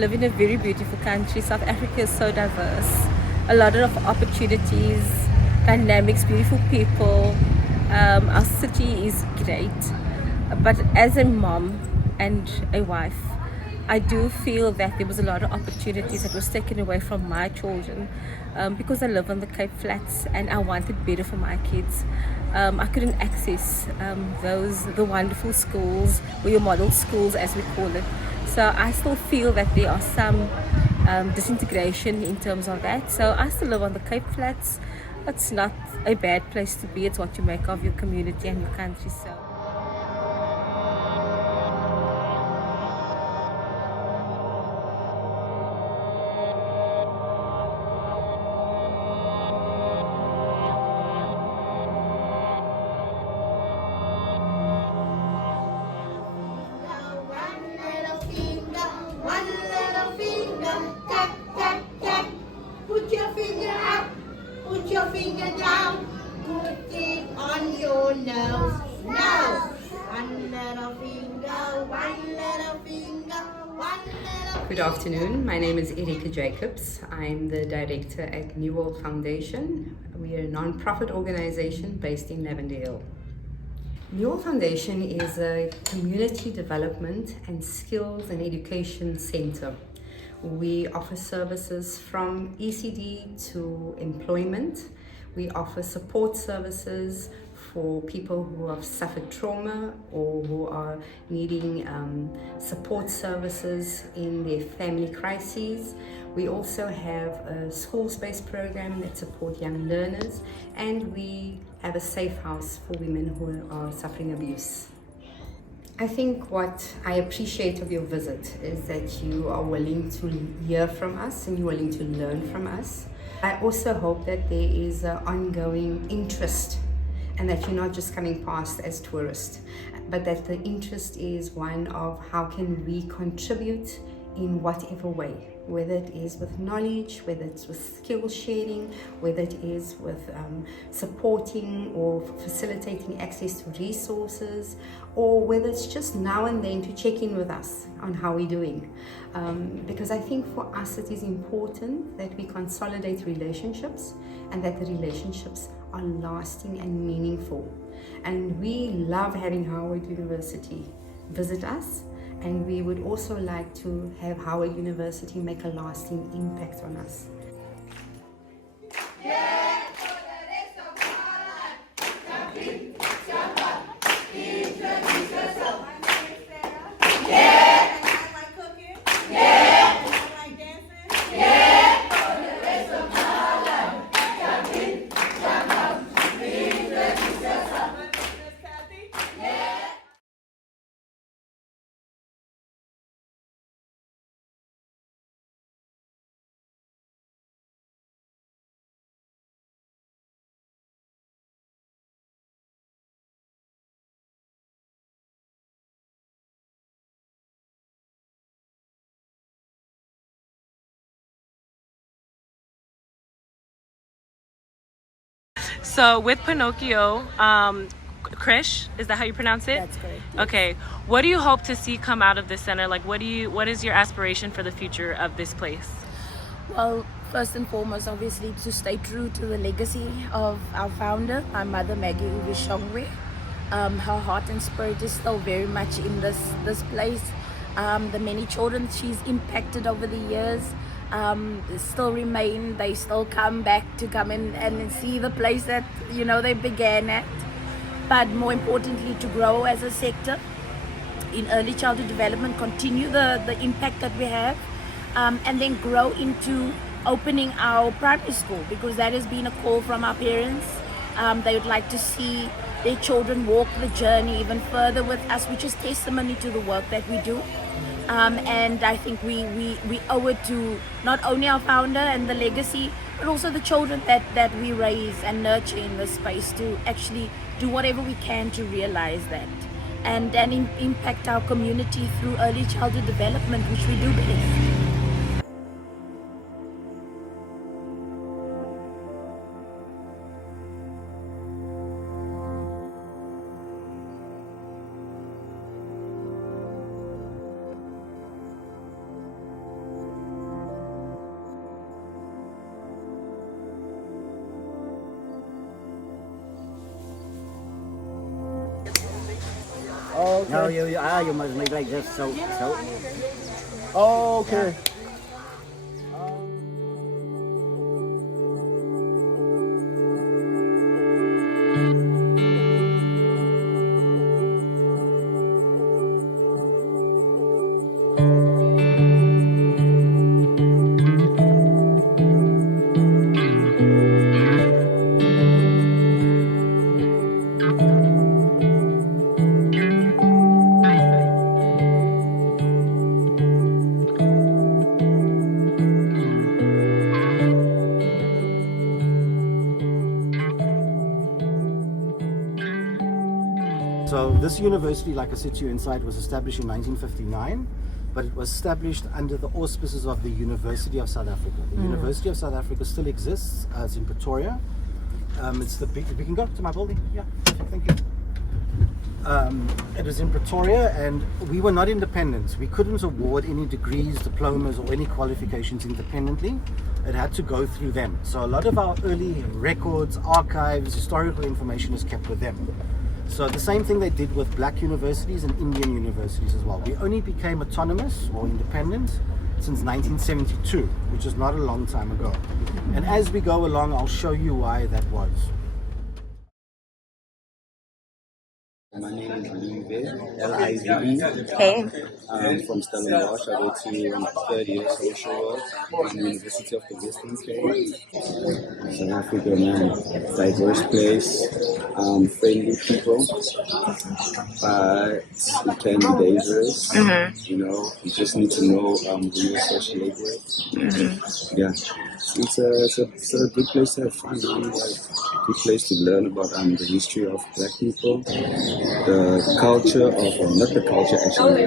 live in a very beautiful country. South Africa is so diverse. A lot of opportunities, dynamics, beautiful people. Our city is great. But as a mom and a wife, I do feel that there was a lot of opportunities that was taken away from my children because I live on the Cape Flats and I wanted better for my kids. I couldn't access the wonderful schools, or your model schools as we call it. So I still feel that there are some disintegration in terms of that. So I still live on the Cape Flats. It's not a bad place to be. It's what you make of your community and your country. So. Put your finger up, put your finger down, put it on your nose. Nose. One little finger, one little finger, one little. Good afternoon. My name is Erika Jacobs. I'm the director at New World Foundation. We are a non-profit organization based in Lavender Hill. New World Foundation is a community development and skills and education center. We offer services from ECD to employment. We offer support services for people who have suffered trauma or who are needing support services in their family crises. We also have a schools-based program that supports young learners, and we have a safe house for women who are suffering abuse. I think what I appreciate of your visit is that you are willing to hear from us and you're willing to learn from us. I also hope that there is an ongoing interest and that you're not just coming past as tourists, but that the interest is one of how can we contribute in whatever way, whether it is with knowledge, whether it's with skill sharing, whether it is with supporting or facilitating access to resources, or whether it's just now and then to check in with us on how we're doing. Because I think for us it is important that we consolidate relationships and that the relationships are lasting and meaningful. And we love having Howard University visit us, and we would also like to have Howard University make a lasting impact on us. So with Pinocchio, Krish, is that how you pronounce it? That's correct. Yes. Okay. What do you hope to see come out of this center? Like, what is your aspiration for the future of this place? Well, first and foremost, obviously, to stay true to the legacy of our founder, our mother, Maggie Uvishongwe. Her heart and spirit is still very much in this place. The many children she's impacted over the years still remain. They still come back to come in and see the place that they began at. But more importantly, to grow as a sector in early childhood development, continue the impact that we have, and then grow into opening our primary school, because that has been a call from our parents. They would like to see their children walk the journey even further with us, which is testimony to the work that we do. And I think we owe it to not only our founder and the legacy, but also the children that we raise and nurture in this space, to actually do whatever we can to realize that and impact our community through early childhood development, which we do believe. No, you must make like this. So. Oh, okay. So this university, like I said to you inside, was established in 1959, but it was established under the auspices of the University of South Africa. The University of South Africa still exists. It's in Pretoria. It's the big. We can go to my building. Yeah, thank you. It was in Pretoria, and we were not independent. We couldn't award any degrees, diplomas, or any qualifications independently. It had to go through them. So a lot of our early records, archives, historical information is kept with them. So the same thing they did with black universities and Indian universities as well. We only became autonomous or independent since 1972, which is not a long time ago. And as we go along, I'll show you why that was. My name is Live, L-I-V-E. Okay. I'm from Stellenbosch. I go to third year social work at the University of the Western Cape. South Africa, man, diverse place, friendly people, but it can be dangerous. You know, you just need to know who you associate with. Yeah, it's a good place to have fun, man. Like, good place to learn about the history of black people, the culture of, not the culture actually,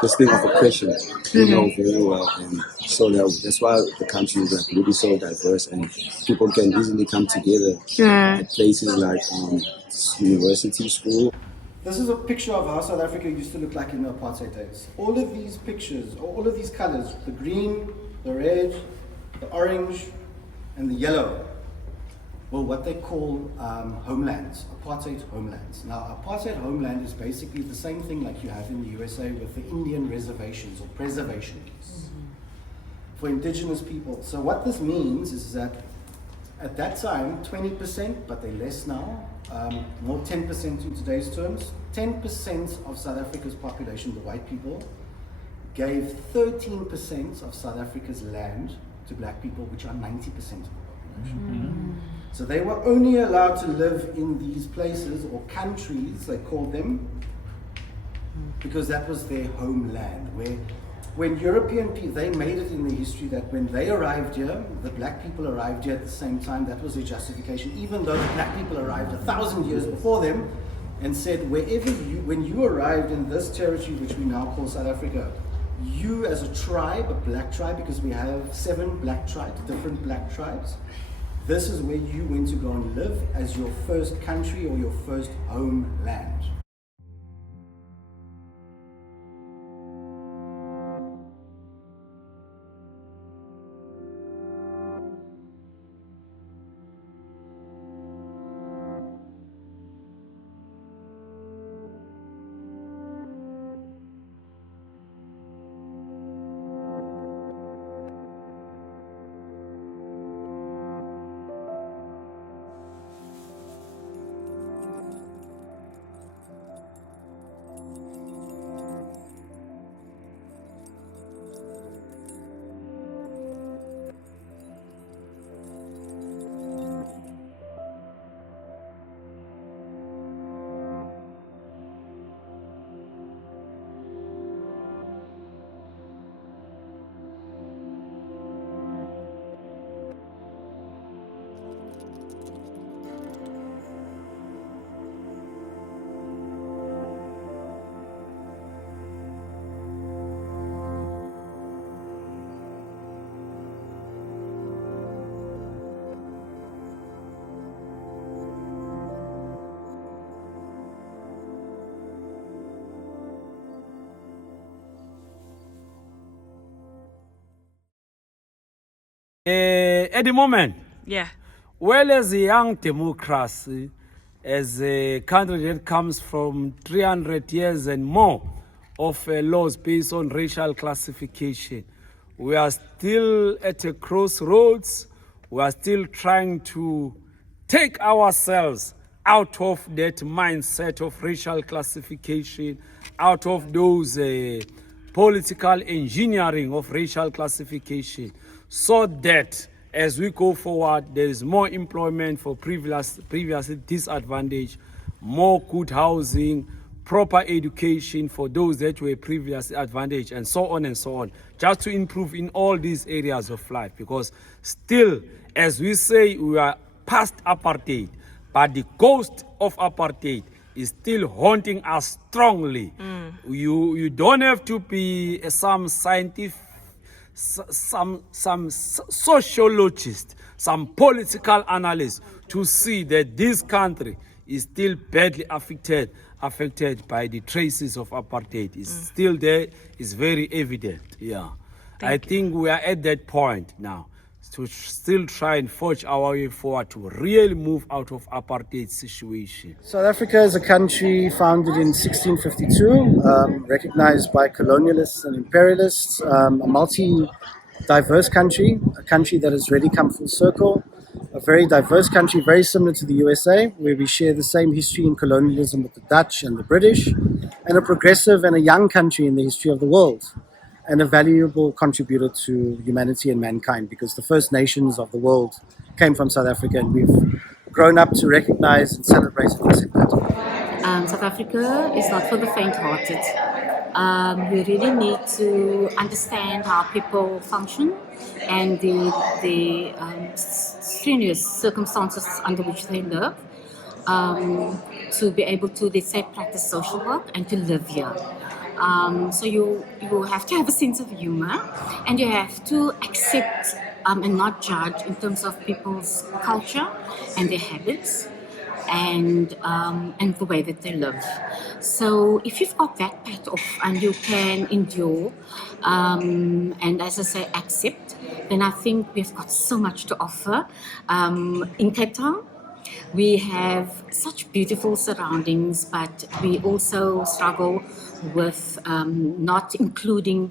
this thing of oppression, you know very well. And so that's why the country is like really so diverse, and people can easily come together at places like university, school. This is a picture of how South Africa used to look like in the apartheid days. All of these pictures, all of these colors, the green, the red, the orange, and the yellow, well, what they call homelands, apartheid homelands. Now, apartheid homeland is basically the same thing like you have in the USA with the Indian reservations or preservations for indigenous people. So what this means is that at that time, 20%, but they're less now, more 10% in today's terms, 10% of South Africa's population, the white people, gave 13% of South Africa's land to black people, which are 90% of the population. So they were only allowed to live in these places or countries, they called them, because that was their homeland. When European people, they made it in the history that when they arrived here, the black people arrived here at the same time. That was their justification, even though the black people arrived 1,000 years before them, and said, when you arrived in this territory, which we now call South Africa, you as a tribe, a black tribe, because we have 7 black tribes, different black tribes, this is where you went to go and live as your first country or your first homeland. At the moment, Yeah. well, as a young democracy, as a country that comes from 300 years and more of laws based on racial classification. We are still at a crossroads. We are still trying to take ourselves out of that mindset of racial classification, out of those political engineering of racial classification, so that as we go forward, there is more employment for previously disadvantaged, more good housing, proper education for those that were previously advantaged, and so on and so on, just to improve in all these areas of life. Because still, as we say, we are past apartheid, but the ghost of apartheid is still haunting us strongly. You don't have to be some scientific, some sociologist, some political analyst to see that this country is still badly affected by the traces of apartheid. It's still there. It's very evident. Yeah, I think we are at that point now to still try and forge our way forward to really move out of apartheid situation. South Africa is a country founded in 1652, recognized by colonialists and imperialists, a multi-diverse country, a country that has really come full circle, a very diverse country, very similar to the USA, where we share the same history in colonialism with the Dutch and the British, and a progressive and a young country in the history of the world, and a valuable contributor to humanity and mankind, because the First Nations of the world came from South Africa, and we've grown up to recognize and celebrate and accept that. South Africa is not for the faint-hearted. We really need to understand how people function and the strenuous circumstances under which they live, to be able to, let's say, practice social work and to live here. So you have to have a sense of humor, and you have to accept and not judge in terms of people's culture and their habits and the way that they live. So if you've got that pat off and you can endure and, as I say, accept, then I think we've got so much to offer. In Cape Town, we have such beautiful surroundings, but we also struggle with not including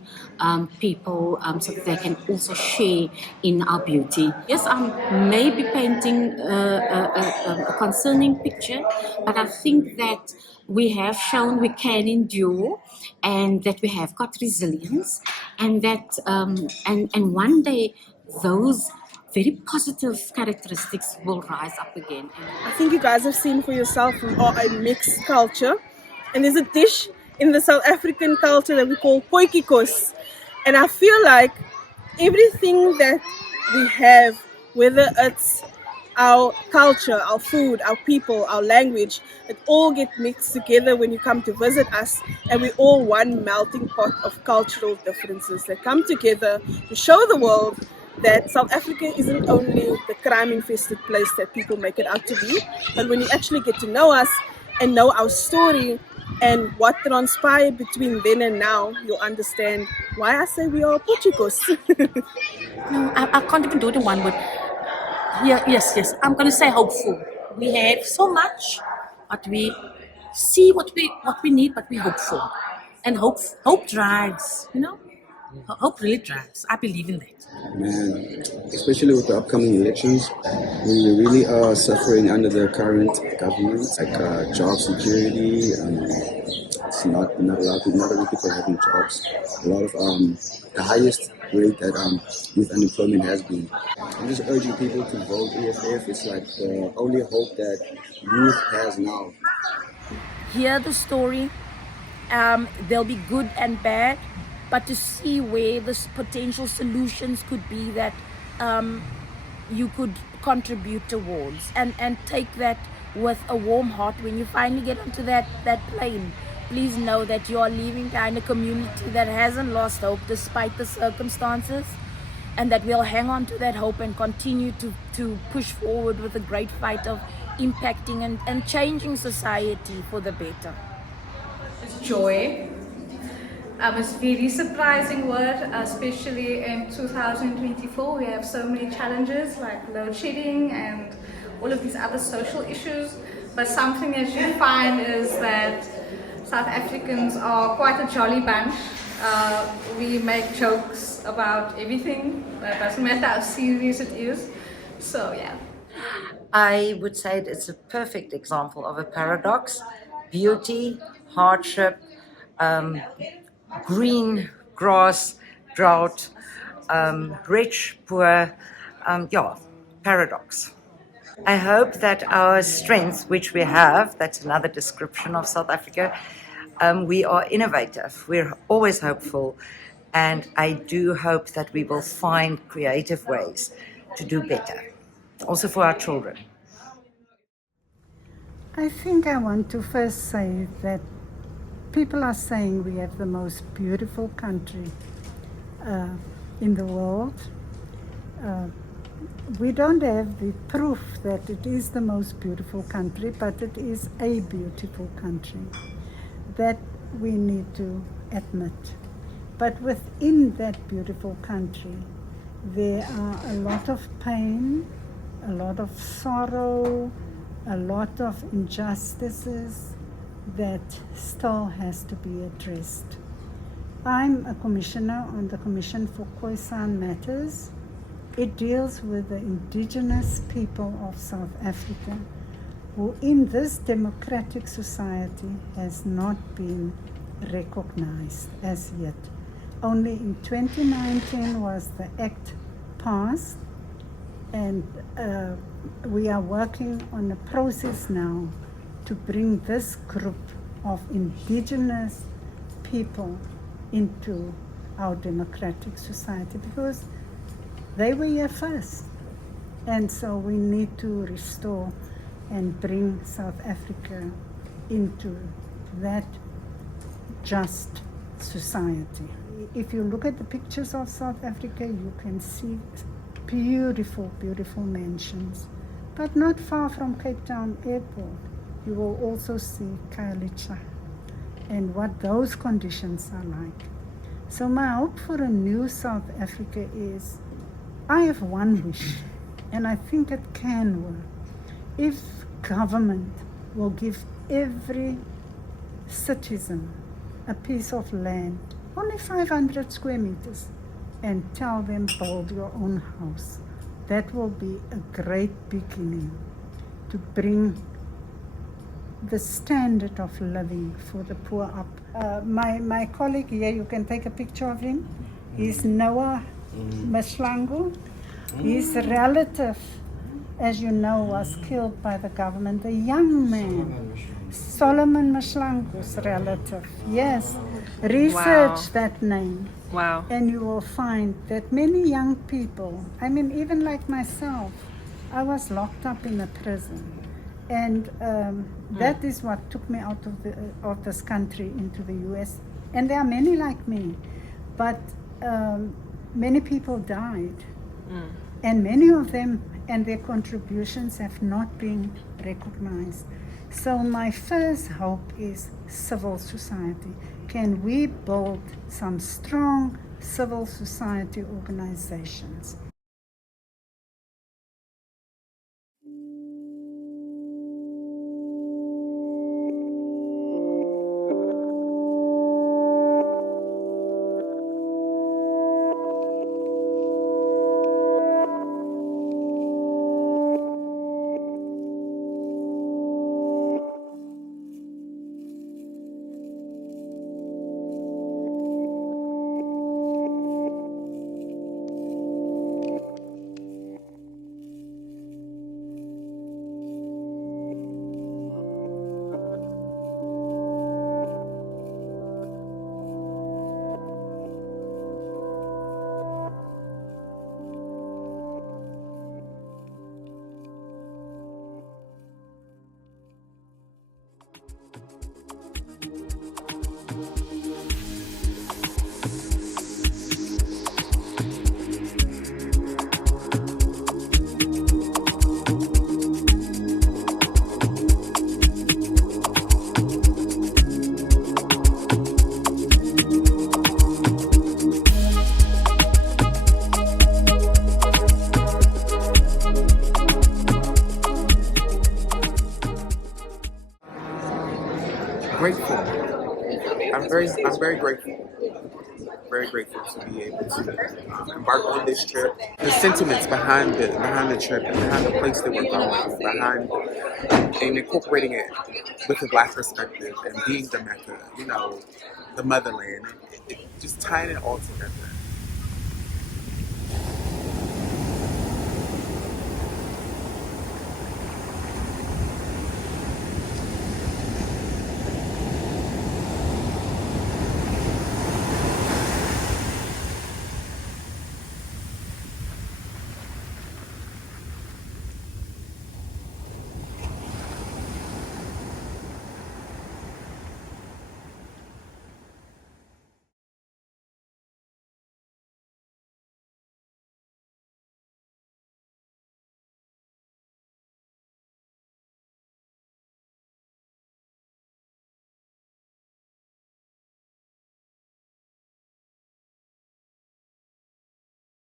people so that they can also share in our beauty. Yes, I may be painting a concerning picture, but I think that we have shown we can endure and that we have got resilience, and that and one day those very positive characteristics will rise up again. I think you guys have seen for yourself, we are a mixed culture, and there's a dish in the South African culture that we call potjiekos, and I feel like everything that we have, whether it's our culture, our food, our people, our language, it all get mixed together when you come to visit us, and we're all one melting pot of cultural differences that come together to show the world that South Africa isn't only the crime-infested place that people make it out to be, but when you actually get to know us and know our story and what transpired between then and now, you'll understand why I say we are potjiekos. No, I can't even do it in one word. Yeah, yes. I'm going to say hopeful. We have so much, but we see what we need, but we're hopeful. And hope drives, you know? Hope really drives. I believe in that. Man, especially with the upcoming elections, we really are suffering under the current government, like job security. It's not a lot of people having jobs. A lot of the highest rate that youth unemployment has been. I'm just urging people to vote EFF. It's like the only hope that youth has now. Hear the story. There'll be good and bad, but to see where the potential solutions could be that you could contribute towards, and take that with a warm heart when you finally get onto that plane. Please know that you are leaving behind a community that hasn't lost hope despite the circumstances, and that we'll hang on to that hope and continue to push forward with a great fight of impacting and changing society for the better. It's joy. It's a very surprising word, especially in 2024. We have so many challenges like load shedding and all of these other social issues. But something that you find is that South Africans are quite a jolly bunch. We make jokes about everything. It doesn't matter how serious it is. So yeah. I would say it's a perfect example of a paradox: beauty, hardship, green grass, drought, rich, poor, yeah, paradox. I hope that our strength, which we have, that's another description of South Africa, we are innovative, we're always hopeful, and I do hope that we will find creative ways to do better, also for our children. I think I want to first say that people are saying we have the most beautiful country in the world. We don't have the proof that it is the most beautiful country, but it is a beautiful country that we need to admit. But within that beautiful country, there are a lot of pain, a lot of sorrow, a lot of injustices that still has to be addressed. I'm a commissioner on the Commission for Khoisan Matters. It deals with the indigenous people of South Africa, who in this democratic society has not been recognized as yet. Only in 2019 was the act passed, and we are working on a process now to bring this group of indigenous people into our democratic society, because they were here first. And so we need to restore and bring South Africa into that just society. If you look at the pictures of South Africa, you can see beautiful, beautiful mansions. But not far from Cape Town Airport, you will also see Khayelitsha and what those conditions are like. So my hope for a new South Africa is, I have one wish, and I think it can work. If government will give every citizen a piece of land, only 500 square meters, and tell them build your own house, that will be a great beginning to bring the standard of living for the poor up. My colleague here, you can take a picture of him. He's Noah Mashlangu. His relative, as you know, was killed by the government. A young man, Solomon Mashlangu's relative. Yes, research that name. Wow. And you will find that many young people, I mean, even like myself, I was locked up in a prison. And that is what took me out of this country into the US. And there are many like me, but many people died. And many of them and their contributions have not been recognized. So my first hope is civil society. Can we build some strong civil society organizations? I'm very grateful. Very grateful to be able to embark on this trip. The sentiments behind the trip, and behind the place that we're going, behind and incorporating it with a Black perspective and being the Mecca, you know, the motherland, just tying it all together.